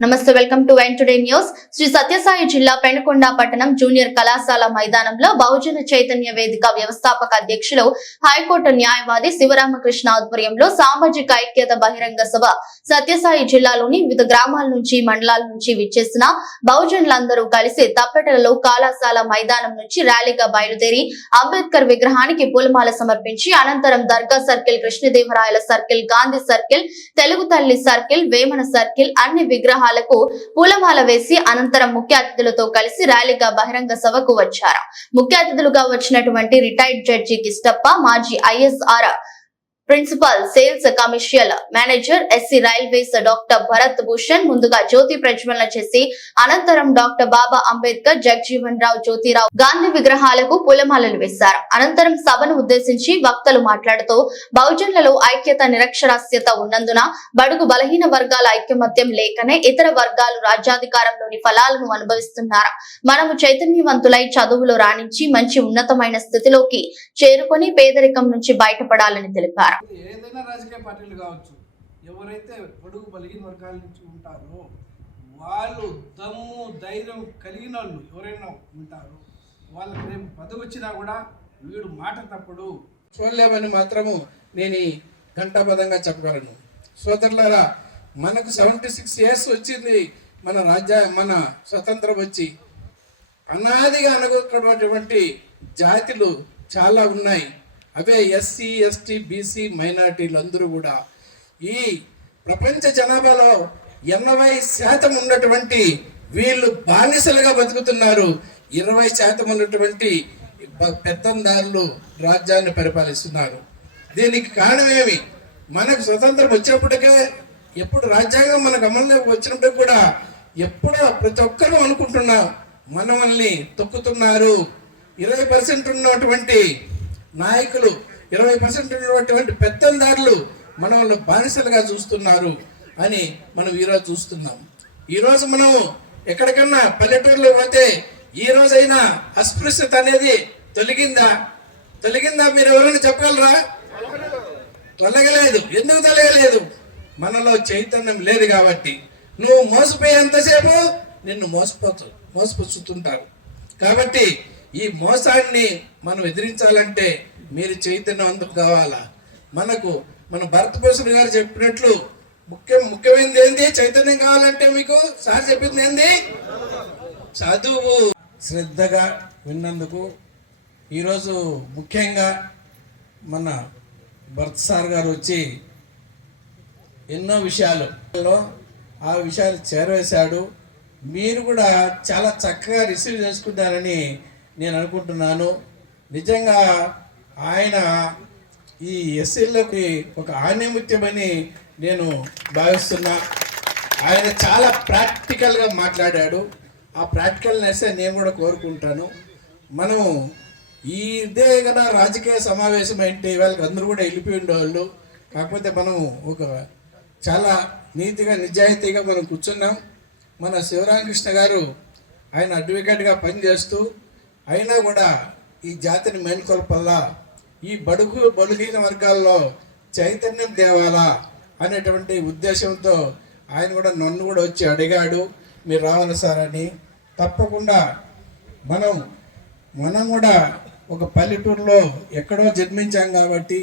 నమస్తే, welcome to Vine today news. Sri Sathya Sai జిల్లా పెనుకొండ పట్టణం జూనియర్ కళాశాల మైదానంలో బహుజన చైతన్య వేదిక వ్యవస్థాపక అధ్యక్షులు హైకోర్టు న్యాయవాది శివరామకృష్ణ ఆధ్వర్యంలో సామాజిక ఐక్యత బహిరంగ సభ సత్యసాయి జిల్లాలోని వివిధ గ్రామాల నుంచి మండలాల నుంచి విచ్చేసిన బహుజనులందరూ కలిసి తప్పెటలలో కళాశాల మైదానం నుంచి ర్యాలీగా బయలుదేరి అంబేద్కర్ విగ్రహానికి పూలమాల సమర్పించి అనంతరం దర్గా సర్కిల్, కృష్ణదేవరాయల circle, Gandhi circle, Telugu Talli circle, Vemana circle అన్ని విగ్రహాలకు పూలమాల వేసి అనంతరం ముఖ్య అతిథులతో కలిసి ర్యాలీగా బహిరంగ సభకు వచ్చారు. ముఖ్య అతిథులుగా వచ్చినటువంటి రిటైర్డ్ జడ్జి కిష్టప్ప, మాజీ ISR principal sales commercial manager SC railways doctor Bharat Bhushan ముందుగా జ్యోతి ప్రజ్వలన చేసి అనంతరం డాక్టర్ బాబా అంబేద్కర్, జగజీవన్ రావు, జ్యోతిరావు, గాంధీ విగ్రహాలకు పూలమాలలు వేశారు. అనంతరం సభను ఉద్దేశించి వక్తలు మాట్లాడుతూ బహుజనులలో ఐక్యత, నిరక్షరాస్యత ఉన్నందున బడుగు బలహీన వర్గాల ఐక్యమత్యం లేకనే ఇతర వర్గాలు రాజ్యాధికారంలోని ఫలాలను అనుభవిస్తున్నారు. మనము చైతన్యవంతులై చదువులో రాణించి మంచి ఉన్నతమైన స్థితిలోకి చేరుకొని పేదరికం నుంచి బయటపడాలని తెలిపారు. ఏదైనా రాజకీయ పార్టీలు కావచ్చు, ఎవరైతే బడుగు బలహీన వర్గాల నుంచి ఉంటారో వాళ్ళు దమ్ము ధైర్యం కలిగిన వాళ్ళు ఎవరైనా ఉంటారో వాళ్ళకి రేపు పదవి వచ్చినా కూడా వీడు మాట తప్పుడు చూడలేమని మాత్రము నేను ఘంటాపదంగా చెప్పగలను. సోదరులారా, మనకు 76 years వచ్చింది మన స్వతంత్రం వచ్చి. అనాదిగా అనుకున్నటువంటి జాతులు చాలా ఉన్నాయి. అవే ఎస్సీ, ఎస్టీ, బీసీ, మైనార్టీలు అందరూ కూడా ఈ ప్రపంచ జనాభాలో 80% ఉన్నటువంటి వీళ్ళు బానిసలుగా బతుకుతున్నారు. 20% ఉన్నటువంటి పెత్తందారులు రాజ్యాన్ని పరిపాలిస్తున్నారు. దీనికి కారణమేమి? మనకు స్వతంత్రం వచ్చినప్పటికే, ఎప్పుడు రాజ్యాంగం మనకు అమల్లోకి వచ్చినప్పుడు కూడా ఎప్పుడో ప్రతి ఒక్కరూ అనుకుంటున్నాం మనల్ని తొక్కుతున్నారు. 20% ఉన్నటువంటి నాయకులు, 20% ఉన్నటువంటి పెత్తందారులు మనల్ని బానిసలుగా చూస్తున్నారు అని మనం ఈరోజు చూస్తున్నాం. ఈరోజు మనం ఎక్కడికన్నా పల్లెటూరులో పోతే ఈ రోజైనా అస్పృశ్యత అనేది తొలగిందా మీరు ఎవరైనా చెప్పగలరా? తొలగలేదు. ఎందుకు తొలగలేదు? మనలో చైతన్యం లేదు కాబట్టి. నువ్వు మోసపోయేంతసేపు నిన్ను మోసపుచ్చుతుంటారు. కాబట్టి ఈ మోసాన్ని మనం ఎదిరించాలంటే మీరు చైతన్యవంతం కావాలా. మన భరతభూషణ్ గారు చెప్పినట్లు ముఖ్యమైనది ఏంది? చైతన్యం కావాలంటే మీకు సార్ చెప్పింది ఏంది? చదువు. శ్రద్ధగా విన్నందుకు ఈరోజు ముఖ్యంగా మన భరత్ సార్ గారు వచ్చి ఎన్నో విషయాలు ఆ విషయాలు చేరవేశాడు. మీరు కూడా చాలా చక్కగా రిసీవ్ చేసుకుంటారని నేను అనుకుంటున్నాను. నిజంగా ఆయన ఈ ఎస్సీలోకి ఒక ఆణిముత్యమని నేను భావిస్తున్నా. ఆయన చాలా ప్రాక్టికల్గా మాట్లాడాడు. ఆ ప్రాక్టికల్నెస్ నేను కూడా కోరుకుంటాను. మనము ఇదే కన్నా రాజకీయ సమావేశం అంటే వాళ్ళకి అందరూ కూడా వెళ్ళిపోయి ఉండేవాళ్ళు. కాకపోతే మనం ఒక చాలా నీతిగా నిజాయితీగా మనం కూర్చున్నాం. మన శివరామకృష్ణ గారు ఆయన అడ్వకేట్గా పనిచేస్తూ అయినా కూడా ఈ జాతిని మేల్కొల్పల్లా, ఈ బడుగీన వర్గాల్లో చైతన్యం తేవాలా అనేటువంటి ఉద్దేశంతో ఆయన కూడా నన్ను కూడా వచ్చి అడిగాడు, మీరు రావాలి సార్ అని. తప్పకుండా మనం కూడా ఒక పల్లెటూరులో ఎక్కడో జన్మించాం కాబట్టి,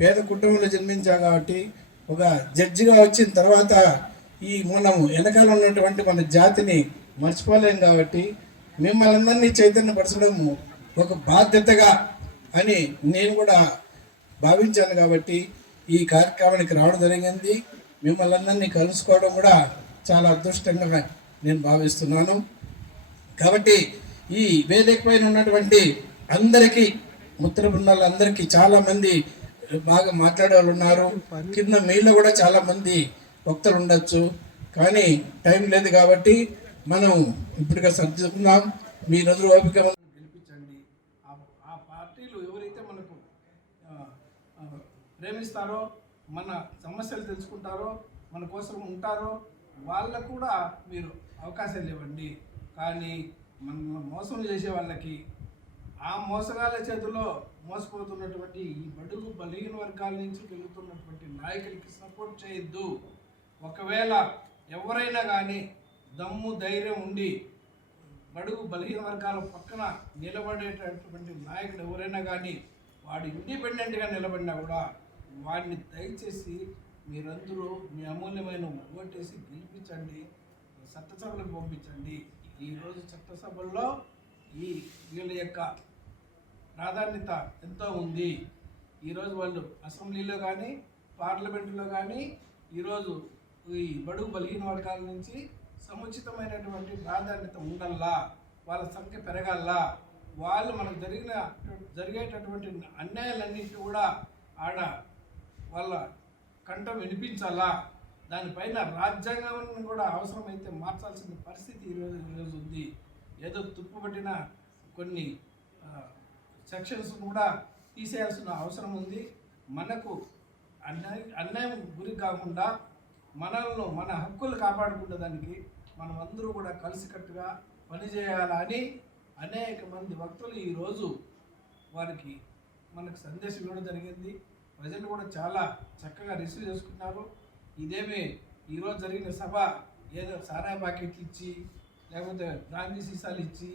పేద కుటుంబంలో జన్మించాం కాబట్టి, ఒక జడ్జిగా వచ్చిన తర్వాత మనం వెనకాల ఉన్నటువంటి మన జాతిని మర్చిపోలేం కాబట్టి మిమ్మల్ని అందరినీ చైతన్యపరచడం ఒక బాధ్యతగా అని నేను కూడా భావించాను. కాబట్టి ఈ కార్యక్రమానికి రావడం జరిగింది. మిమ్మల్ని అందరినీ కలుసుకోవడం కూడా చాలా అదృష్టంగా నేను భావిస్తున్నాను. కాబట్టి ఈ వేదిక పైన ఉన్నటువంటి అందరికీ, మిత్ర బృందాలందరికీ చాలామంది బాగా మాట్లాడే వాళ్ళు ఉన్నారు. కింద మీలో కూడా చాలామంది వక్తలు ఉండొచ్చు, కానీ టైం లేదు కాబట్టి మనం ఇప్పటికే సర్దుకున్నాం. మీ రోజు ఓపిక గెలిపించండి. ఆ పార్టీలు ఎవరైతే మనకు ప్రేమిస్తారో, మన సమస్యలు తెలుసుకుంటారో, మన కోసం ఉంటారో వాళ్ళకు కూడా మీరు అవకాశాలు ఇవ్వండి. కానీ మన మోసం చేసే వాళ్ళకి, ఆ మోసగాళ్ళ చేతిలో మోసపోతున్నటువంటి ఈ బడుగు బలహీన వర్గాల నుంచి వెళుతున్నటువంటి నాయకులకి సపోర్ట్ చేయొద్దు. ఒకవేళ ఎవరైనా కానీ దమ్ము ధైర్యం ఉండి బడుగు బలహీన వర్గాల పక్కన నిలబడేటటువంటి నాయకుడు ఎవరైనా కానీ వాడు ఇండిపెండెంట్గా నిలబడినా కూడా వాడిని దయచేసి మీరందరూ మీ అమూల్యమైన ఓటేసి గెలిపించండి, చట్టసభలకు పంపించండి. ఈరోజు చట్టసభల్లో వీళ్ళ యొక్క ప్రాధాన్యత ఎంతో ఉంది. ఈరోజు వాళ్ళు అసెంబ్లీలో కానీ పార్లమెంటులో కానీ ఈరోజు ఈ బడుగు బలహీన వర్గాల నుంచి సముచితమైనటువంటి ప్రాధాన్యత ఉండల్లా, వాళ్ళ సంఖ్య పెరగాల, వాళ్ళు మనకు జరిగేటటువంటి అన్యాయాలన్నింటినీ కూడా ఆడ వాళ్ళ కంఠం వినిపించాలా. దానిపైన రాజ్యాంగాన్ని కూడా అవసరమైతే మార్చాల్సిన పరిస్థితి ఈరోజు ఉంది. ఏదో తుప్పుపట్టిన కొన్ని సెక్షన్స్ కూడా తీసేయాల్సిన అవసరం ఉంది. మనకు అన్యాయం గురి కాకుండా మనల్ని మన హక్కులు కాపాడుకునే దానికి మనం అందరూ కూడా కలిసికట్టుగా పనిచేయాలని అనేక మంది భక్తులు ఈరోజు వారికి మనకు సందేశం ఇవ్వడం జరిగింది. ప్రజలు కూడా చాలా చక్కగా రిసీవ్ చేసుకున్నారు. ఇదేమి ఈరోజు జరిగిన సభ ఏదో సారాయి ప్యాకెట్లు ఇచ్చి లేకపోతే బ్రాందీ సీసాలు ఇచ్చి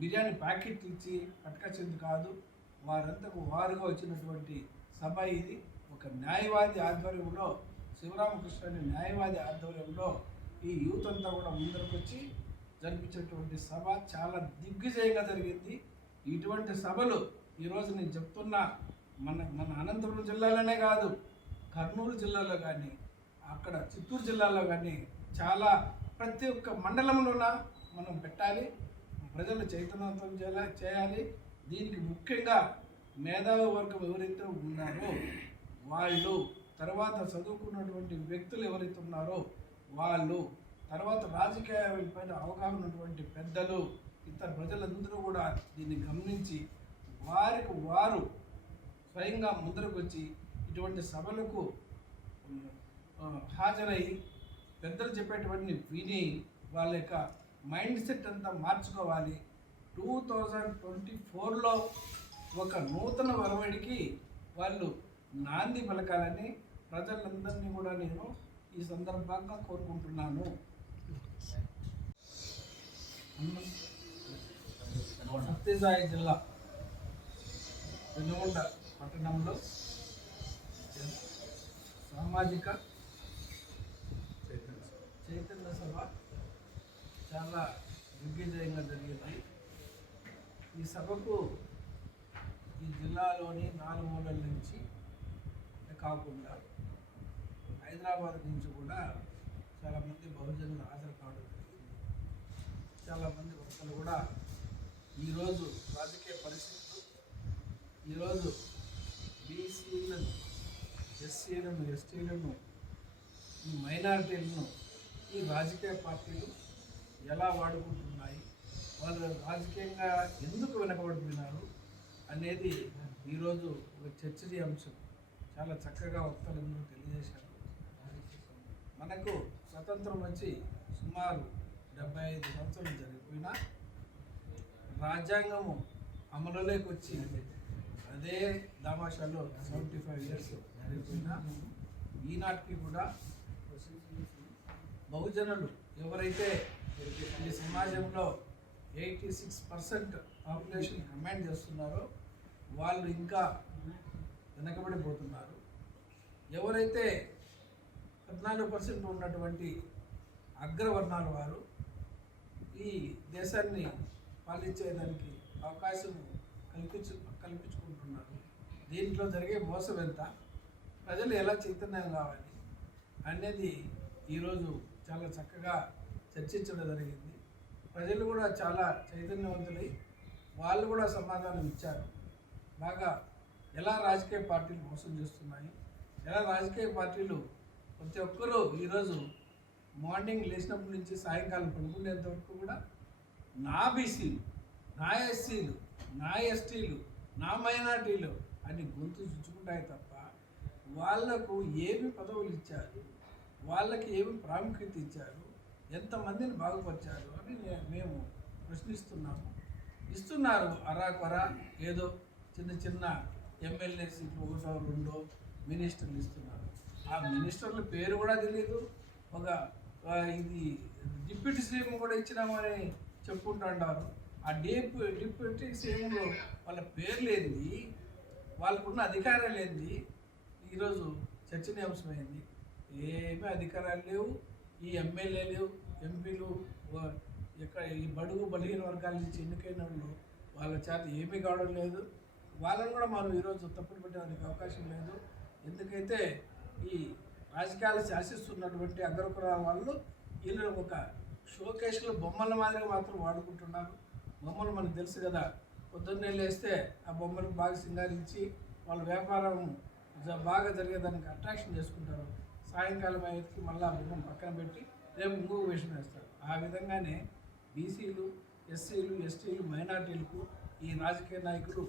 బిర్యానీ ప్యాకెట్లు ఇచ్చి పట్టుకొచ్చింది కాదు. వారంతకు వారుగా వచ్చినటువంటి సభ ఇది. ఒక న్యాయవాది ఆధ్వర్యంలో, శివరామకృష్ణ అనే న్యాయవాది ఆధ్వర్యంలో ఈ యూత్ అంతా కూడా ముందరకు వచ్చి జరిపించేటువంటి సభ చాలా దిగ్విజయంగా జరిగింది. ఇటువంటి సభలు ఈరోజు నేను చెప్తున్నా మన అనంతపురం జిల్లాలోనే కాదు, కర్నూలు జిల్లాలో కానీ, అక్కడ చిత్తూరు జిల్లాలో కానీ చాలా ప్రతి ఒక్క మండలంలోన మనం పెట్టాలి, ప్రజలు చైతన్యవంతం చేయాలి. దీనికి ముఖ్యంగా మేధావి వర్గం ఎవరైతే ఉన్నారో వాళ్ళు, తర్వాత చదువుకున్నటువంటి వ్యక్తులు ఎవరైతే ఉన్నారో వాళ్ళు, తర్వాత రాజకీయాలపైన అవగాహన ఉన్నటువంటి పెద్దలు, ఇతర ప్రజలందరూ కూడా దీన్ని గమనించి వారికి వారు స్వయంగా ముందరకు వచ్చి ఇటువంటి సభలకు హాజరై పెద్దలు చెప్పేటువంటి విని వాళ్ళ యొక్క మైండ్ సెట్ అంతా మార్చుకోవాలి. 2024లో ఒక నూతన ఒరవడికి వాళ్ళు నాంది పలకాలని ప్రజలందరినీ కూడా నేను ఈ సందర్భంగా కోరుకుంటున్నాను. సత్యసాయి జిల్లా పెనుగొండ పట్టణంలో సామాజిక చైతన్య సభ చాలా దిగ్విజయంగా జరిగింది. ఈ సభకు ఈ జిల్లాలోని 4 మూలల నుంచి కాకుండా హైదరాబాద్ నుంచి కూడా చాలామంది బహుజనులు హాజరు కావడం జరిగింది. చాలామంది భక్తులు కూడా ఈరోజు రాజకీయ పరిస్థితులు, ఈరోజు బీసీలను, ఎస్సీలను, ఎస్టీలను, ఈ మైనారిటీలను ఈ రాజకీయ పార్టీలు ఎలా వాడుకుంటున్నాయి, వాళ్ళు రాజకీయంగా ఎందుకు వెనకబడుతున్నారు అనేది ఈరోజు ఒక చర్చనీయాంశం. చాలా చక్కగా వక్తలందరూ తెలియజేశారు. మనకు స్వతంత్రం వచ్చి సుమారు 75 సంవత్సరాలు జరిగిపోయినా, రాజ్యాంగము అమలులోకి వచ్చి అదే దామాషాలో 75 ఇయర్స్ జరిగిపోయినా ఈనాటికి కూడా బహుజనులు ఎవరైతే ఈ సమాజంలో 86% పాపులేషన్ కమాండ్ చేస్తున్నారో వాళ్ళు ఇంకా వెనకబడిపోతున్నారు. ఎవరైతే 14% ఉన్నటువంటి అగ్రవర్ణాల వారు ఈ దేశాన్ని పాలించేదానికి అవకాశం కల్పించుకుంటున్నారు. దీంట్లో జరిగే మోసం ఎంత, ప్రజలు ఎలా చైతన్యం కావాలి అనేది ఈరోజు చాలా చక్కగా చర్చించడం జరిగింది. ప్రజలు కూడా చాలా చైతన్యవంతులై వాళ్ళు కూడా సమాధానం ఇచ్చారు. బాగా ఎలా రాజకీయ పార్టీలు మోసం చేస్తున్నాయి, ఎలా రాజకీయ పార్టీలు ప్రతి ఒక్కరూ ఈరోజు మార్నింగ్ లేచినప్పటి నుంచి సాయంకాలం పడుకునేంత వరకు కూడా నా బీసీలు, నా ఎస్సీలు, నా ఎస్టీలు, నా మైనార్టీలు అని గొంతు చుచ్చుకుంటాయి తప్ప వాళ్లకు ఏమి పదవులు ఇచ్చారు, వాళ్ళకి ఏమి ప్రాముఖ్యత ఇచ్చారు, ఎంతమందిని బాగుపరిచారు అని మేము ప్రశ్నిస్తున్నాము. ఇస్తున్నారు అరాకొరా, ఏదో చిన్న చిన్న ఎమ్మెల్యే సీట్లు 1-2 మినిస్టర్లు ఇస్తున్నారు. ఆ మినిస్టర్ల పేరు కూడా తెలియదు. ఒక ఇది డిప్యూటీ సీఎం కూడా ఇచ్చినామని చెప్పుకుంటుంటారు. ఆ డిప్యూటీ సీఎంలో వాళ్ళ పేర్లు ఏంది, వాళ్ళకున్న అధికారాలు ఏంది, ఈరోజు చర్చనీయాంశమైంది. ఏమీ అధికారాలు లేవు. ఈ ఎమ్మెల్యేలు ఎంపీలు ఇక్కడ ఈ బడుగు బలహీన వర్గాల నుంచి ఎన్నికైన వాళ్ళు వాళ్ళ చేత ఏమీ కావడం లేదు. వాళ్ళని కూడా మనం ఈరోజు తప్పులు పెట్టడానికి అవకాశం లేదు. ఎందుకైతే ఈ రాజకీయాలు శాసిస్తున్నటువంటి అగ్రకులాల వాళ్ళు వీళ్ళు ఒక షోకేస్లో బొమ్మల మాదిరిగా మాత్రం వాడుకుంటున్నారు. బొమ్మలు మనకు తెలుసు కదా, పొద్దున్నే లేస్తే ఆ బొమ్మలకు బాగా సింగారించి వాళ్ళ వ్యాపారం బాగా జరిగేదానికి అట్రాక్షన్ చేసుకుంటారు. సాయంకాలం అయ్యేకి మళ్ళీ ఆ బొమ్మను పక్కన పెట్టి రేపు ఇంకొక వేషం వేస్తారు. ఆ విధంగానే బీసీలు, ఎస్సీలు, ఎస్టీలు, మైనార్టీలకు ఈ రాజకీయ నాయకులు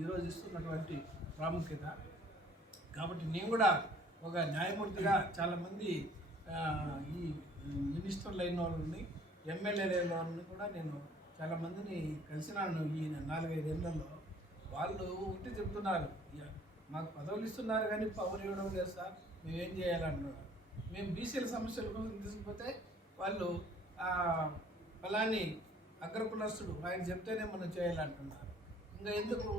ఈరోజు ఇస్తున్నటువంటి ప్రాముఖ్యత. కాబట్టి నేను కూడా ఒక న్యాయమూర్తిగా చాలామంది ఈ మినిస్టర్లు అయిన వాళ్ళని, ఎమ్మెల్యేలు అయిన వాళ్ళని కూడా నేను చాలామందిని కలిసినాను ఈ 4-5 ఏళ్లలో. వాళ్ళు ఒకటి చెప్తున్నారు, మాకు పదవులు ఇస్తున్నారు కానీ పవర్ ఇవ్వడం లేదు సార్, మేమేం చేయాలంటున్నారు. మేము బీసీల సమస్యల కోసం తీసుకుపోతే వాళ్ళు ఫలాని అగ్రకులస్తుడు ఆయన చెప్తేనే మనం చేయాలంటున్నారు. ఇంకా ఎందుకు?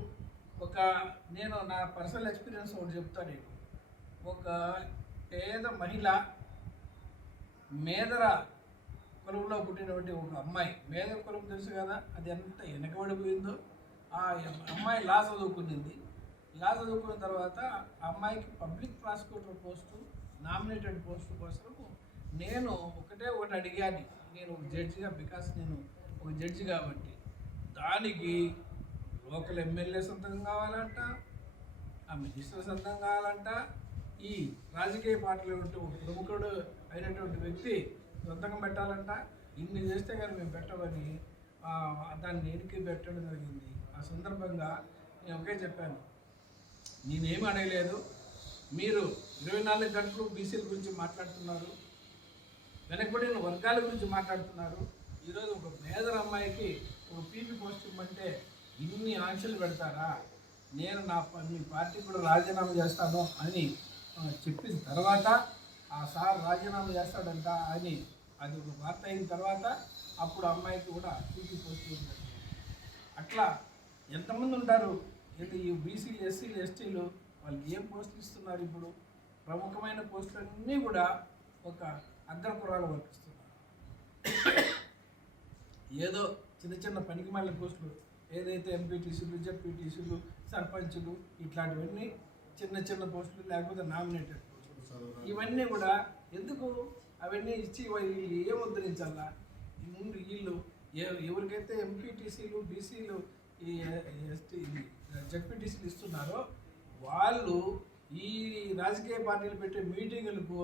నేను నా పర్సనల్ ఎక్స్పీరియన్స్ ఒకటి చెప్తాను. నేను ఒక పేద మహిళ మేదర కులంలో పుట్టినటువంటి ఒక అమ్మాయి, మేదర కులం తెలుసు కదా, అది ఎంత వెనకబడిపోయిందో. ఆ అమ్మాయి లా చదువుకునింది. లా చదువుకున్న తర్వాత ఆ అమ్మాయికి public prosecutor post, nominated post కోసం నేను ఒకటి అడిగాను. నేను ఒక జడ్జిగా, బికాస్ నేను ఒక జడ్జి కాబట్టి, దానికి లోకల్ ఎమ్మెల్యే సంతకం కావాలంట, ఆ మినిస్టర్ సంతకం కావాలంట, ఈ రాజకీయ పార్టీలో ఒక ప్రముఖుడు అయినటువంటి వ్యక్తి సంతకం పెట్టాలంట. ఇన్ని చేస్తే కానీ మేము పెట్టమని దాన్ని ఎనికి పెట్టడం జరిగింది. ఆ సందర్భంగా నేను ఒకే చెప్పాను, నేనేమి అడగలేదు. మీరు 24 గంటలు బీసీల గురించి మాట్లాడుతున్నారు, వెనకబడిన వర్గాల గురించి మాట్లాడుతున్నారు. ఈరోజు ఒక పేదల అమ్మాయికి ఒక పీపీ పోస్ట్ ఇవ్వమంటే ఇన్ని ఆంక్షలు పెడతారా? నేను మీ పార్టీ కూడా రాజీనామా చేస్తాను అని చెప్పిన తర్వాత ఆ సార్ రాజీనామా చేస్తాడంట అని అది ఒక వార్త అయిన తర్వాత అప్పుడు అమ్మాయికి కూడా పీపీ పోస్ట్ ఉంటుంది. అట్లా ఎంతమంది ఉంటారు ఈ బీసీలు, ఎస్సీలు, ఎస్టీలు, వాళ్ళు ఏం పోస్టులు ఇస్తున్నారు? ఇప్పుడు ప్రముఖమైన పోస్టులన్నీ కూడా ఒక అగ్రకులాలు వర్తిస్తున్నారు. ఏదో చిన్న చిన్న పనికిమాలిన పోస్టులు, ఏదైతే ఎంపీటీసీలు, జెడ్పీటీసీలు, సర్పంచులు, ఇట్లాంటివన్నీ చిన్న చిన్న పోస్టులు, లేకపోతే నామినేటెడ్ పోస్టులు, ఇవన్నీ కూడా ఎందుకు? అవన్నీ ఇచ్చి వీళ్ళు ఏం ఉద్ధరించాలా? ముందు వీళ్ళు ఎవరికైతే ఎంపీటీసీలు, బీసీలు, ఈ ఎస్టీ, జెడ్పీటీసీలు ఇస్తున్నారో వాళ్ళు ఈ రాజకీయ పార్టీలు పెట్టే మీటింగులకు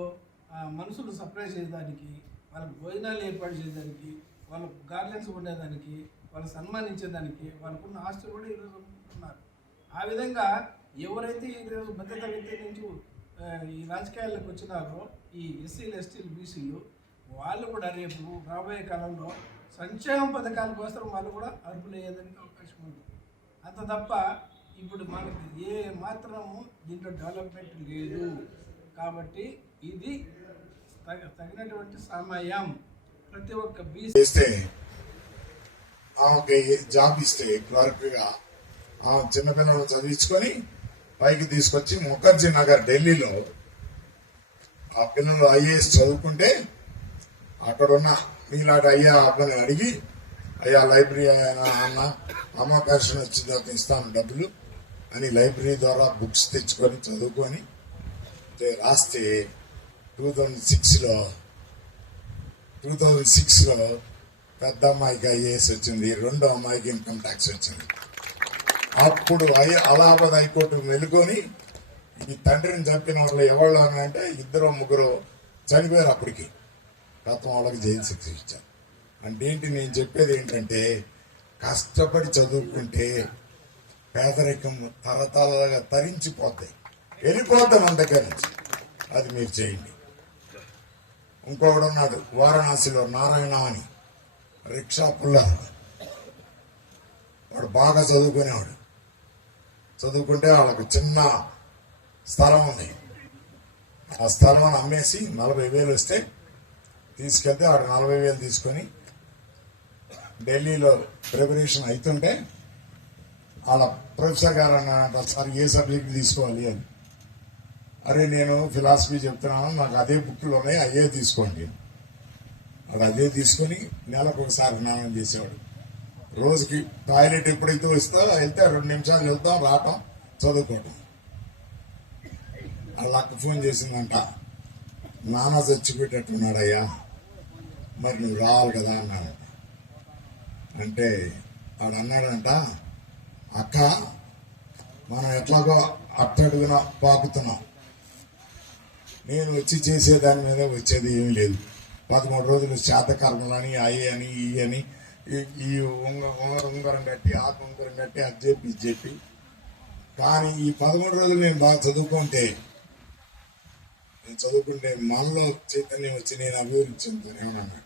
మనుషులు సప్లై చేయడానికి, వాళ్ళకు భోజనాలు ఏర్పాటు చేయడానికి, వాళ్ళకు గార్లెన్స్ ఉండేదానికి, వాళ్ళు సన్మానించేదానికి వాళ్ళకున్న ఆస్తులు కూడా ఈరోజు అమ్ముకుంటున్నారు. ఆ విధంగా ఎవరైతే ఈరోజు మధ్యతరగతి నుంచి ఈ రాజకీయాల్లోకి వచ్చినారో ఈ ఎస్సీలు, ఎస్టీలు, బీసీలు, వాళ్ళు కూడా రేపు రాబోయే కాలంలో సంక్షేమ పథకాల కోసం వాళ్ళు కూడా అర్హులయ్యేదానికి అవకాశం ఉంది. అంత తప్ప ఇప్పుడు మనకి ఏ మాత్రము దీంట్లో డెవలప్మెంట్ లేదు. కాబట్టి ఇది తగినటువంటి సమయం. ప్రతి ఒక్క బీసీ జాబ్ ఇస్తే క్లర్క్గా చిన్నపిల్లలు చదివించుకొని పైకి తీసుకొచ్చి ముఖర్జీ నగర్ ఢిల్లీలో ఆ పిల్లలు ఐఏఎస్ చదువుకుంటే అక్కడున్న మీలాంటి అయ్యా అబ్బాయిని అడిగి, అయ్యా లైబ్రరీ అన్న అమ్మ పెన్షన్ వచ్చిందాక ఇస్తాను డబ్బులు అని లైబ్రరీ ద్వారా బుక్స్ తెచ్చుకొని చదువుకొని రాస్తే 2006లో పెద్ద అమ్మాయికి ఐఏఎస్ వచ్చింది, రెండో అమ్మాయికి ఇన్కమ్ ట్యాక్స్ వచ్చింది. అప్పుడు అలహాబాద్ హైకోర్టు మెలుకొని ఈ తండ్రిని చంపిన వాళ్ళు ఎవరు అంటే 2-3 చనిపోయారు. అప్పటికి గతం వాళ్ళకి జైలు శిక్ష ఇచ్చారు. అంటే ఏంటి? నేను చెప్పేది ఏంటంటే, కష్టపడి చదువుకుంటే పేదరికం తరతరాలుగా తరించిపోతాయి, వెళ్ళిపోతాం మన దగ్గర నుంచి. అది మీరు చేయండి. ఇంకొకడు ఉన్నాడు వారణాసిలో, నారాయణ అని, రిక్షా పుల్లారు. వాడు బాగా చదువుకునేవాడు. చదువుకుంటే వాళ్ళకు చిన్న స్థలం ఉంది. ఆ స్థలం అమ్మేసి 40,000 వస్తే తీసుకెళ్తే ఆడ 40,000 తీసుకొని ఢిల్లీలో ప్రిపరేషన్ అవుతుంటే వాళ్ళ ప్రొఫెసర్ గారు అన్నారంట, సార్ ఏ సబ్జెక్ట్ తీసుకోవాలి అని. అరే నేను ఫిలాసఫీ చెప్తున్నాను, నాకు అదే బుక్లు ఉన్నాయి, అయ్యే తీసుకోండి. వాడు అదే తీసుకొని నెలకు ఒకసారి స్నానం చేసేవాడు. రోజుకి టాయిలెట్ ఎప్పుడైతే వెళ్తే 2 నిమిషాలు వెళ్తాం, రావటం, చదువుకోవటం. వాళ్ళకి ఫోన్ చేసిందంట, నాన్న చచ్చిపోయేటట్టున్నాడయ్యా, మరి నువ్వు రావాలి కదా అన్నాడు. అంటే వాడు అన్నాడంట, అక్క మనం ఎట్లాగో అట్టడుగున పాకుతున్నాం, నేను వచ్చి చేసేదాని మీద వచ్చేది ఏమీ లేదు. 13 రోజులు శాతకర్మలని అయ్యి అని ఈ అని ఈ ఉంగరం కట్టి ఆత్మ ఉంగరం కట్టి అది చెప్పి ఇది చెప్పి, కానీ ఈ 13 రోజులు నేను బాగా చదువుకుంటే మనలో చైతన్యం వచ్చి నేను అభివృద్ధి చెందుతూనే ఉన్నాను.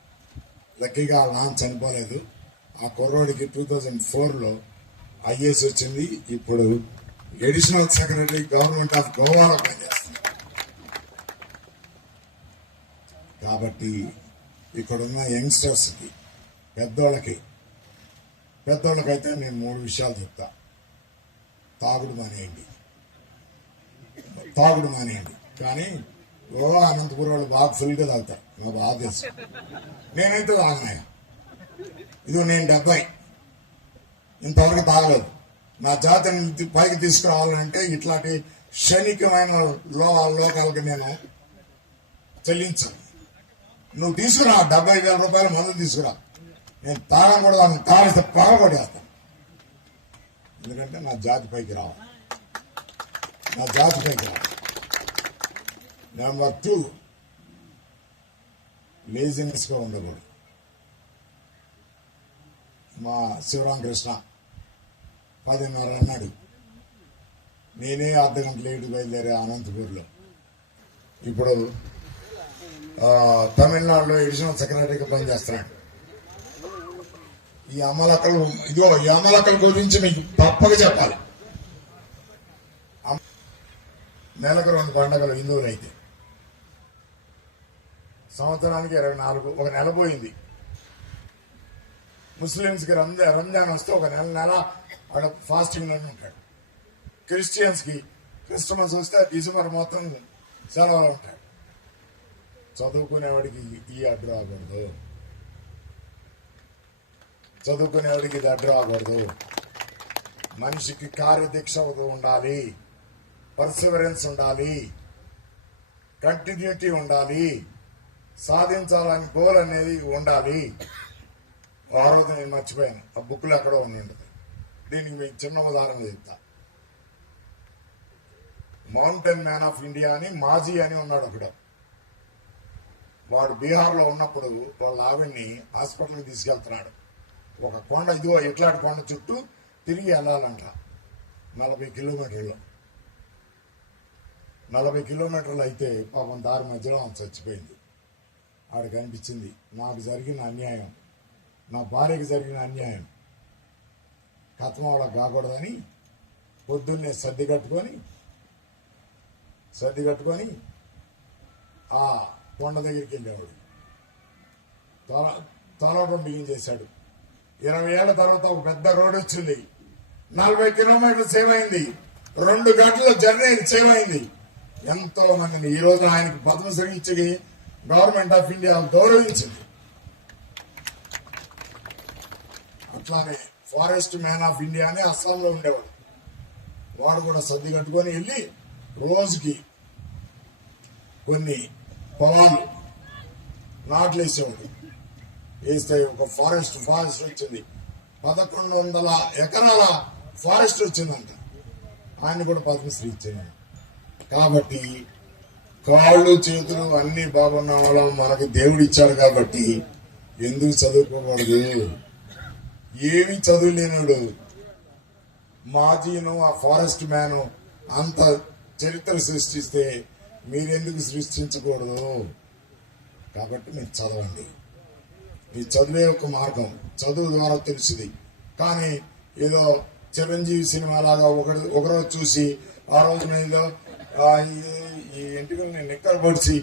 లక్కీగా వాళ్ళ నాన్న చనిపోలేదు. ఆ కుర్రోడికి 2004లో ఐఏఎస్ వచ్చింది. ఇప్పుడు అడిషనల్ సెక్రటరీ గవర్నమెంట్ ఆఫ్ గోవాలో పనిచేస్తుంది. కాబట్టి ఇక్కడున్న యంగ్స్టర్స్కి పెద్దోళ్ళకైతే నేను 3 విషయాలు చెప్తా. తాగుడు మానేయండి. కానీ అనంతపురం వాళ్ళు బాగా ఫుల్గా తాగుతారు, నాకు బాగా తెలుసు. నేనైతే తాగనాయా, ఇదిగో నేను 70 ఇంతవరకు తాగలేదు. నా జాతిని పైకి తీసుకురావాలంటే ఇట్లాంటి క్షణికమైన లోకాలకు నేను చెల్లించాను. నువ్వు తీసుకురా 70,000 రూపాయల మందులు తీసుకురా, నేను తాగకూడదు, తాగిస్తే పాల్పడేస్తాను. ఎందుకంటే నా జాతి పైకి రావాలి. నెంబర్ 2, లేజినెస్గా ఉండకూడదు. మా శివరామకృష్ణ 10:30 అన్నాడు, నేనే అర్ధగంట లేటు బయలుదేరా అనంతపూర్లో. ఇప్పుడు తమిళనాడులో అడిషనల్ సెక్రటరీగా పనిచేస్తున్నాడు. ఈ అమ్మలక్కల గురించి మీకు తప్పక చెప్పాలి. నెలకు 2 పండుగలు హిందువులు అయితే, సంవత్సరానికి 24, ఒక నెల పోయింది. ముస్లిమ్స్కి రంజాన్ వస్తే ఒక నెల ఆడ ఫాస్టింగ్లోనే ఉంటాడు. క్రిస్టియన్స్కి క్రిస్టమస్ వస్తే డిసెంబర్ మొత్తం సెలవులు ఉంటాడు. చదువుకునేవాడికి ఇది అడ్డు రాకూడదు. మనిషికి కార్యదీక్ష ఉండాలి, పర్సివరెన్స్ ఉండాలి, కంటిన్యూటీ ఉండాలి, సాధించాలని గోల్ అనేది ఉండాలి. ఆ రోజు నేను మర్చిపోయాను, ఆ బుక్లో ఎక్కడో ఉండదు. దీనికి మీకు చిన్న ఉదాహరణ చెప్తా. మౌంటైన్ మ్యాన్ ఆఫ్ ఇండియా అని మాజీ అని ఉన్నాడు ఒకడు. వాడు బీహార్లో ఉన్నప్పుడు వాళ్ళ ఆవిడ్ని హాస్పిటల్కి తీసుకెళ్తున్నాడు. ఒక కొండ, ఇదిగో ఇట్లాంటి కొండ చుట్టూ తిరిగి వెళ్ళాలంట. 40 కిలోమీటర్లు. 40 కిలోమీటర్లు అయితే పాపం దారి మధ్యలో ఆమె చచ్చిపోయింది. ఆడికి అనిపించింది, నాకు జరిగిన అన్యాయం, నా భార్యకి జరిగిన అన్యాయం కథం వాళ్ళకి కాకూడదని పొద్దున్నే సర్ది కట్టుకొని ఆ కొండ దగ్గరికి వెళ్ళేవాడు. తలవటం బిగించేశాడు. 20 ఏళ్ల తర్వాత ఒక పెద్ద రోడ్ వచ్చింది. 40 కిలోమీటర్లు సేవ్ అయింది. 2 గంటల జర్నీ సేవ్ అయింది. ఎంతో మందిని ఈ రోజు ఆయనకి పద్మశ్రీ ఇచ్చి గవర్నమెంట్ ఆఫ్ ఇండియా గౌరవించింది. అట్లానే ఫారెస్ట్ మ్యాన్ ఆఫ్ ఇండియా అని అస్సాంలో ఉండేవాడు. వాడు కూడా సర్ది కట్టుకొని వెళ్ళి రోజుకి కొన్ని పొలాలు నాట్లేసేవాడు. వేస్తే ఒక ఫారెస్ట్ వచ్చింది. 1100 ఎకరాల ఫారెస్ట్ వచ్చిందంట. ఆయన కూడా పద్మశ్రీ ఇచ్చాడు. కాబట్టి కాళ్ళు చేతులు అన్ని బాగున్న వాళ్ళం మనకు దేవుడు ఇచ్చాడు. కాబట్టి ఎందుకు చదువుకోకూడదు? ఏమి చదువు లేనాడు మాజీను, ఆ ఫారెస్ట్ మ్యాను అంత చరిత్ర సృష్టిస్తే మీరెందుకు సృష్టించకూడదు? కాబట్టి మీరు చదవండి. ఈ చదివే ఒక మార్గం, చదువు ద్వారా తెలిసింది. కానీ ఏదో చిరంజీవి సినిమా లాగా ఒకరోజు చూసి ఆ రోజు ఏదో ఈ ఇంటికి నేను నిక్కర పొడిచి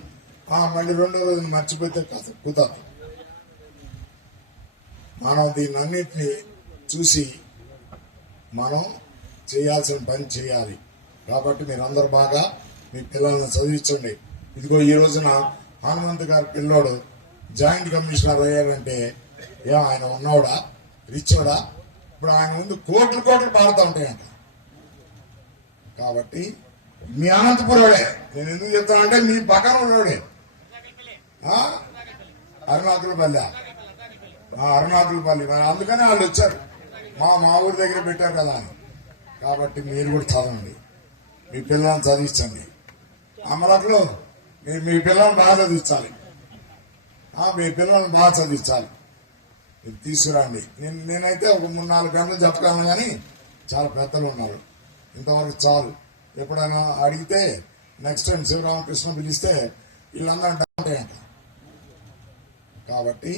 మళ్ళీ రెండో రోజున మర్చిపోతే కుదరదు. మనం దీన్ని అన్నిటినీ చూసి మనం చేయాల్సిన పని చేయాలి. కాబట్టి మీరందరూ బాగా మీ పిల్లల్ని చదివించండి. ఇదిగో ఈ రోజున హనుమంత్ గారి పిల్లోడు జాయింట్ కమిషనర్ అయ్యాడంటే ఆయన ఉన్నవాడా, రిచ్చోడా? ఇప్పుడు ఆయన ముందు కోట్లు పారుతూ ఉంటాయంట. కాబట్టి మీ అనంతపురోడే, నేను ఎందుకు చెప్తానంటే మీ పక్కన ఉన్నోడే అరుణాచలపల్లి. మరి అందుకని వాళ్ళు వచ్చారు, మా ఊరి దగ్గర పెట్టారు కదా అని. కాబట్టి మీరు కూడా చదవండి, మీ పిల్లల్ని చదివించండి. అమలట్లో మీ పిల్లల్ని బాగా చదివించాలి, మీ పిల్లల్ని బాగా చదివించాలి. మీరు తీసుకురండి. నేనైతే ఒక 3-4 గంటలు చెప్పగలను, కానీ చాలా పెద్దలు ఉన్నారు. ఇంతవరకు చాలు. ఎప్పుడైనా అడిగితే నెక్స్ట్ టైం శివరామకృష్ణ పిలిస్తే వీళ్ళందరూ ఉంటాయంట. కాబట్టి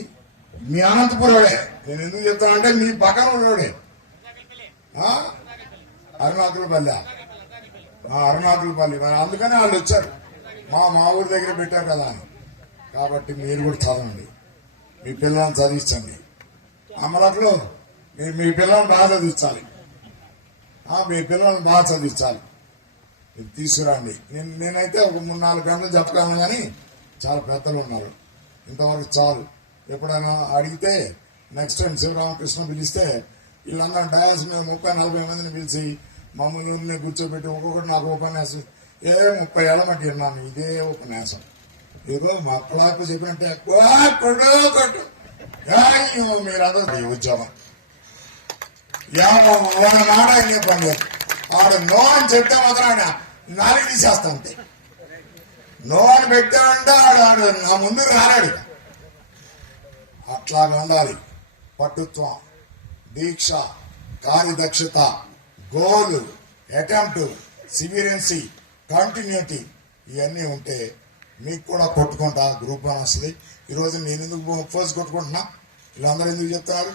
మీ అనంతపురోడే, నేను ఎందుకు చెప్తానంటే మీ పక్కన ఉన్నోడే అరుణాచలపల్లి. మరి అందుకని వాళ్ళు వచ్చారు, మా ఊరి దగ్గర పెట్టారు కదా అని. కాబట్టి మీరు కూడా చదవండి, మీ పిల్లల్ని చదివించండి. అమలట్లో మీ పిల్లల్ని బాగా చదివించాలి, మీ పిల్లల్ని బాగా చదివించాలి. మీరు తీసుకురండి. నేనైతే ఒక 3-4 గంటలు చెప్పగలను, కానీ చాలా పెద్దలు ఉన్నారు. ఇంతవరకు చాలు. ఎప్పుడైనా అడిగితే నెక్స్ట్ టైం శివరామకృష్ణ పిలిస్తే వీళ్ళందరూ డయాస్ మీద 30-40 మందిని పిలిచి మమ్మల్ని కూర్చోబెట్టి ఒక్కొక్కటి నాకు ఉపన్యాసం 30 ఏళ్ళ మట్టి విన్నాను ఇదే ఉపన్యాసం. ఏదో మా పిల్లలకు చెప్పినట్టే కొట్టు మీరందరూ ఉద్యోగం వాళ్ళ మాట అనే పని లేదు. వాడు నో అని చెప్తే మాత్రం ఆయన నాలుగు తీసేస్తా అంతే. నో అని పెట్టాడంటే ఆడు నా ముందు రాలేడు. అట్లాగా ఉండాలి. పట్టుత్వం, దీక్ష, కార్యదక్షత, గోలు, అటెంప్ట్, సివిరెన్సీ, కంటిన్యూటీ ఇవన్నీ ఉంటే మీకు కూడా కొట్టుకుంటా గ్రూప్ అని వస్తుంది. ఈరోజు నేను ఎందుకు ఫోర్స్ కొట్టుకుంటున్నా, వీళ్ళందరూ ఎందుకు చెప్తున్నారు?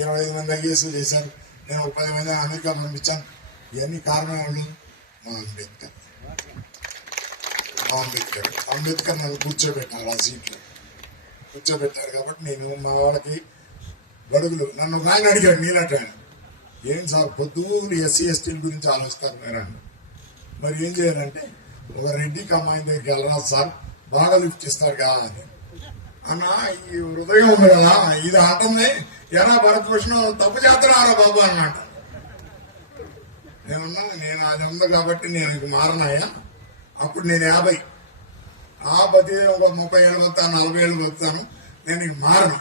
25 మంది ఐఏఎస్లు చేశారు, నేను 10 మంది అమెరికా పంపించాను. ఇవన్నీ కారణాలు మా అంబేద్కర్ నన్ను కూర్చోబెట్టారు, ఆ సీట్లో కూర్చోబెట్టారు. కాబట్టి నేను మా వాళ్ళకి గడుగులు నన్ను ఒక ఆయన అడిగాడు, నీలాంటి ఏం సార్ పొద్దుగులు ఎస్సీ ఎస్టీల గురించి ఆలోచిస్తారు మీరండి, మరి ఏం చేయాలంటే ఒక రెడ్డికి అమ్మాయి దగ్గరికి వెళ్ళరా సార్, బాగా లిఫ్ట్ ఇస్తారు కదా అని. అన్న ఈ హృదయం ఉంది కదా, ఇది అంటుంది ఎరా భరతభూషణం తప్పు చేస్తున్నారా బాబు అన్నమాట. నేనున్నా నేను అది ఉంది కాబట్టి నేను ఇది మారనాయా. అప్పుడు నేను 50 ఒక 30 ఏళ్ళు బతాను, 40 ఏళ్ళు బతాను. నేను ఇక మారను,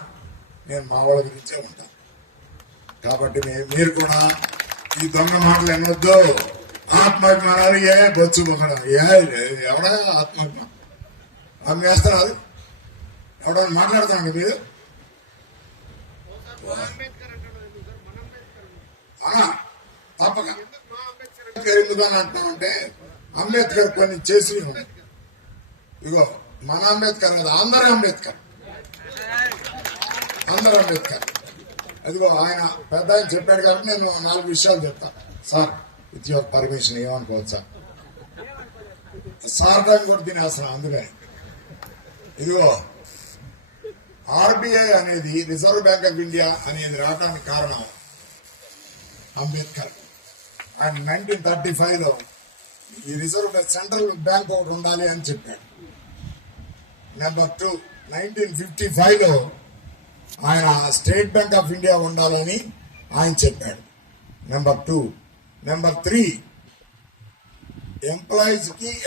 నేను మా వాళ్ళ గురించే ఉంటాను. కాబట్టి మీరు కూడా ఈ దొంగ మాటలు ఎన్నొద్దు. ఆత్మాభిమానాలు బొచ్చు పొగడం ఎవడా ఆత్మాభిమానం అవి వేస్తున్నారు. ఎవడన్నా మాట్లాడుతున్నాడు మీరు తప్పక ఎందుకని అంటున్నామంటే అంబేద్కర్ కొన్ని చేసి ఇగో మన అంబేద్కర్ కదా, అందరూ అంబేద్కర్. అదిగో ఆయన పెద్ద ఆయన చెప్పాడు కాబట్టి నేను 4 విషయాలు చెప్తాను సార్, విత్ యువర్ పర్మిషన్. ఏమనుకోవచ్చు సార్ టైం కూడా తినేస్తున్నాం. అందుకని ఇదిగో ఆర్బీఐ అనేది రిజర్వ్ బ్యాంక్ ఆఫ్ ఇండియా అనేది రావడానికి కారణం అంబేద్కర్. ఆయన 1935లో ఈ రిజర్వ్ సెంట్రల్ బ్యాంక్ ఒకటి ఉండాలి అని చెప్పాడు. నెంబర్ 2 1955లో ఆయన స్టేట్ బ్యాంక్ ఆఫ్ ఇండియా ఉండాలని ఆయన చెప్పాడు. నెంబర్ 2. నెంబర్ 3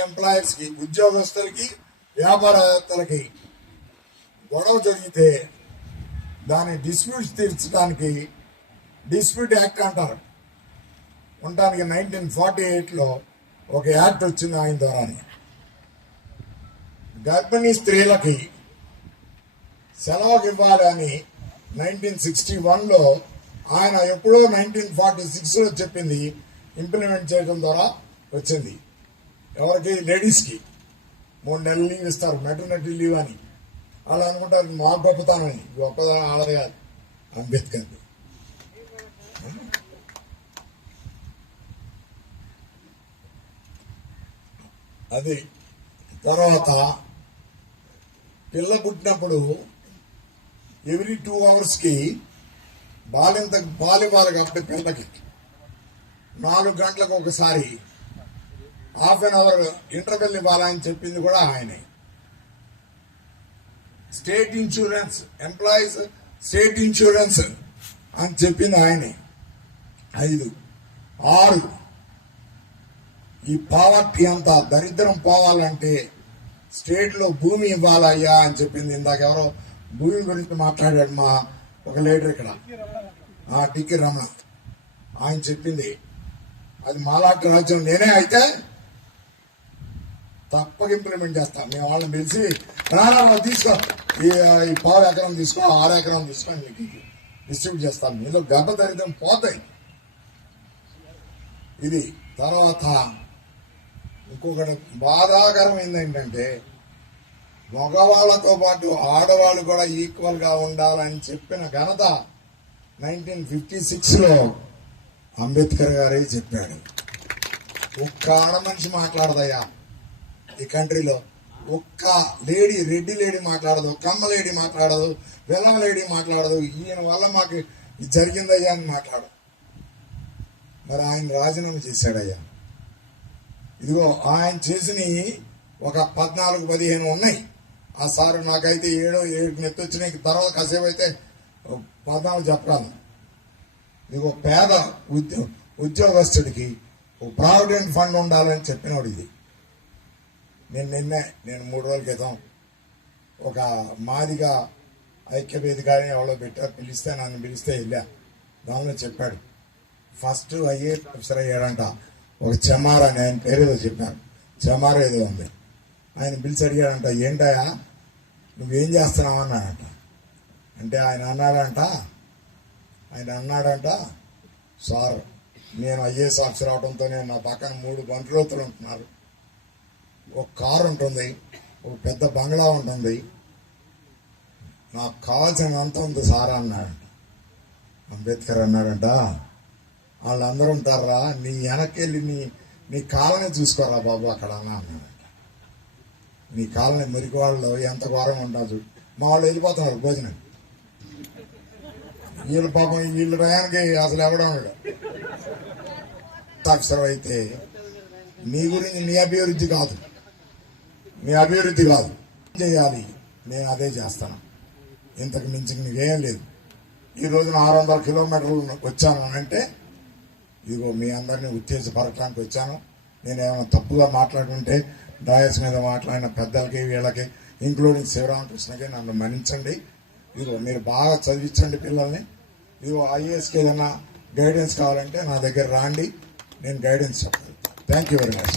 ఎంప్లాయర్స్కి ఉద్యోగస్తులకి వ్యాపారవేత్తలకి గొడవ జరిగితే దాని డిస్ప్యూట్స్ తీర్చడానికి డిస్ప్యూట్ యాక్ట్ అంటారు ఉండడానికి 1948లో ఒక యాక్ట్ వచ్చింది ఆయన ద్వారానే. గర్భిణీ స్త్రీలకి సెలవుకి ఇవ్వాలని 1961లో ఆయన ఎప్పుడో 1946లో చెప్పింది ఇంప్లిమెంట్ చేయడం ద్వారా వచ్చింది. ఎవరికి? లేడీస్కి 3 నెలలు లీవ్ ఇస్తారు, మెటర్నిటీ లీవ్ అని. అలా అనుకుంటారు మా గొప్పతనని. గొప్పతనం ఆడదు కాదు, అంబేద్కర్ది. అది తర్వాత పిల్ల పుట్టినప్పుడు ఎవ్రీ 2 అవర్స్కి పాలు ఇవ్వాలి కాబట్టి పిల్లకి 4 గంటలకు ఒకసారి ½ అన్ అవర్ ఇంటర్వెల్ ఇవ్వాలని చెప్పింది కూడా ఆయనే. State insurance employees state insurance అని చెప్పింది ఆయనే. 5, 6 ఈ పావర్టీ అంతా దరిద్రం పోవాలంటే స్టేట్లో భూమి ఇవ్వాలయ్యా అని చెప్పింది. ఇందాక ఎవరో భూమి గురించి మాట్లాడాడు మా ఒక లీడర్ ఇక్కడ, టిక్కి రమణ. ఆయన చెప్పింది అది మాలాంటి రాజ్యం నేనే అయితే తప్పక ఇంప్లిమెంట్ చేస్తాం. మేము వాళ్ళని పిలిచి రానా తీసుకో, ఈ 1/4 ఎకరం తీసుకో, 6 ఎకరం తీసుకో, మీకు డిస్ట్రిబ్యూట్ చేస్తాం. మీలో గర్భ దరిద్రం పోతాయి. ఇది తర్వాత ఇంకొకటి బాధాకరమైంది ఏంటంటే మగవాళ్లతో పాటు ఆడవాళ్ళు కూడా ఈక్వల్ గా ఉండాలని చెప్పిన ఘనత 1956లో అంబేద్కర్ గారే చెప్పాడు. ఒక్క ఆడ మనిషి మాట్లాడదయ్యా ఈ కంట్రీలో, ఒక్క లేడీ, రెడ్డి లేడీ మాట్లాడదు, కమ్మ లేడీ మాట్లాడదు, వెల్లం లేడీ మాట్లాడదు. ఈయన వల్ల మాకు ఇది జరిగిందయ్యా అని మాట్లాడు. మరి ఆయన రాజీనామా చేశాడయ్యా. ఇదిగో ఆయన చేసిన ఒక 14-15 ఉన్నాయి. ఆ సార్ నాకైతే 7 నెత్తి వచ్చినాయి. తర్వాత కాసేపు అయితే 14 చెప్పరాను. ఇదిగో పేద ఉద్యోగస్తుడికి ఒక ప్రావిడెంట్ ఫండ్ ఉండాలని చెప్పినవాడు ఇది. నేను 3 రోజుల క్రితం ఒక మాదిగా ఐక్యవేదిక ఎవరో పెట్టారు, నన్ను పిలిస్తే వెళ్ళా. దానిలో చెప్పాడు ఫస్ట్ ఐఏఎస్ ఆఫీసర్ అయ్యాడంట ఒక చెమార్ అని, ఆయన పేరేదో చెప్పారు, చెమార్ ఏదో ఉంది. ఆయన పిలిచి అడిగాడంట, ఏంటయా నువ్వేం చేస్తున్నావు అన్నాడంట. అంటే ఆయన అన్నాడంట సార్ నేను ఐఏఎస్ ఆఫీసర్ అవడంతో నా పక్కన 3 బంట్రోతులు ఉంటున్నారు, ఒక కారు ఉంటుంది, ఒక పెద్ద బంగ్లా ఉంటుంది, నాకు కావాల్సినంత ఉంది సార్ అన్నాడంట. అంబేద్కర్ అన్నాడంట, వాళ్ళందరూ ఉంటారా, నీ వెనకెళ్ళి నీ కాలనీ చూసుకోరా బాబు అక్కడ అన్నాడంట. నీ కాలనీ మురికి వాళ్ళు ఎంత ఘోరంగా ఉంటారు. మా వాళ్ళు వెళ్ళిపోతున్నారు భోజనం. వీళ్ళ పాపం వీళ్ళ టయానికి అసలు ఎవడం ఆఫీసర్ అయితే నీ గురించి నీ అభివృద్ధి కాదు చేయాలి, నేను అదే చేస్తాను. ఇంతకు మించి నీకేం లేదు. ఈ రోజున 600 కిలోమీటర్లు వచ్చాను అంటే ఇదిగో మీ అందరినీ ఉత్తేజపరచడానికి వచ్చాను. నేను ఏమైనా తప్పుగా మాట్లాడుకుంటే డయాస్ మీద మాట్లాడిన పెద్దలకి వీళ్ళకి ఇంక్లూడింగ్ శివరామకృష్ణకి నన్ను మన్నించండి. ఇదిగో మీరు బాగా చదివించండి పిల్లల్ని. ఇదిగో ఐఏఎస్కి ఏదైనా గైడెన్స్ కావాలంటే నా దగ్గర రాండి, నేను గైడెన్స్ చెప్పగలుగుతాను. Thank you very much.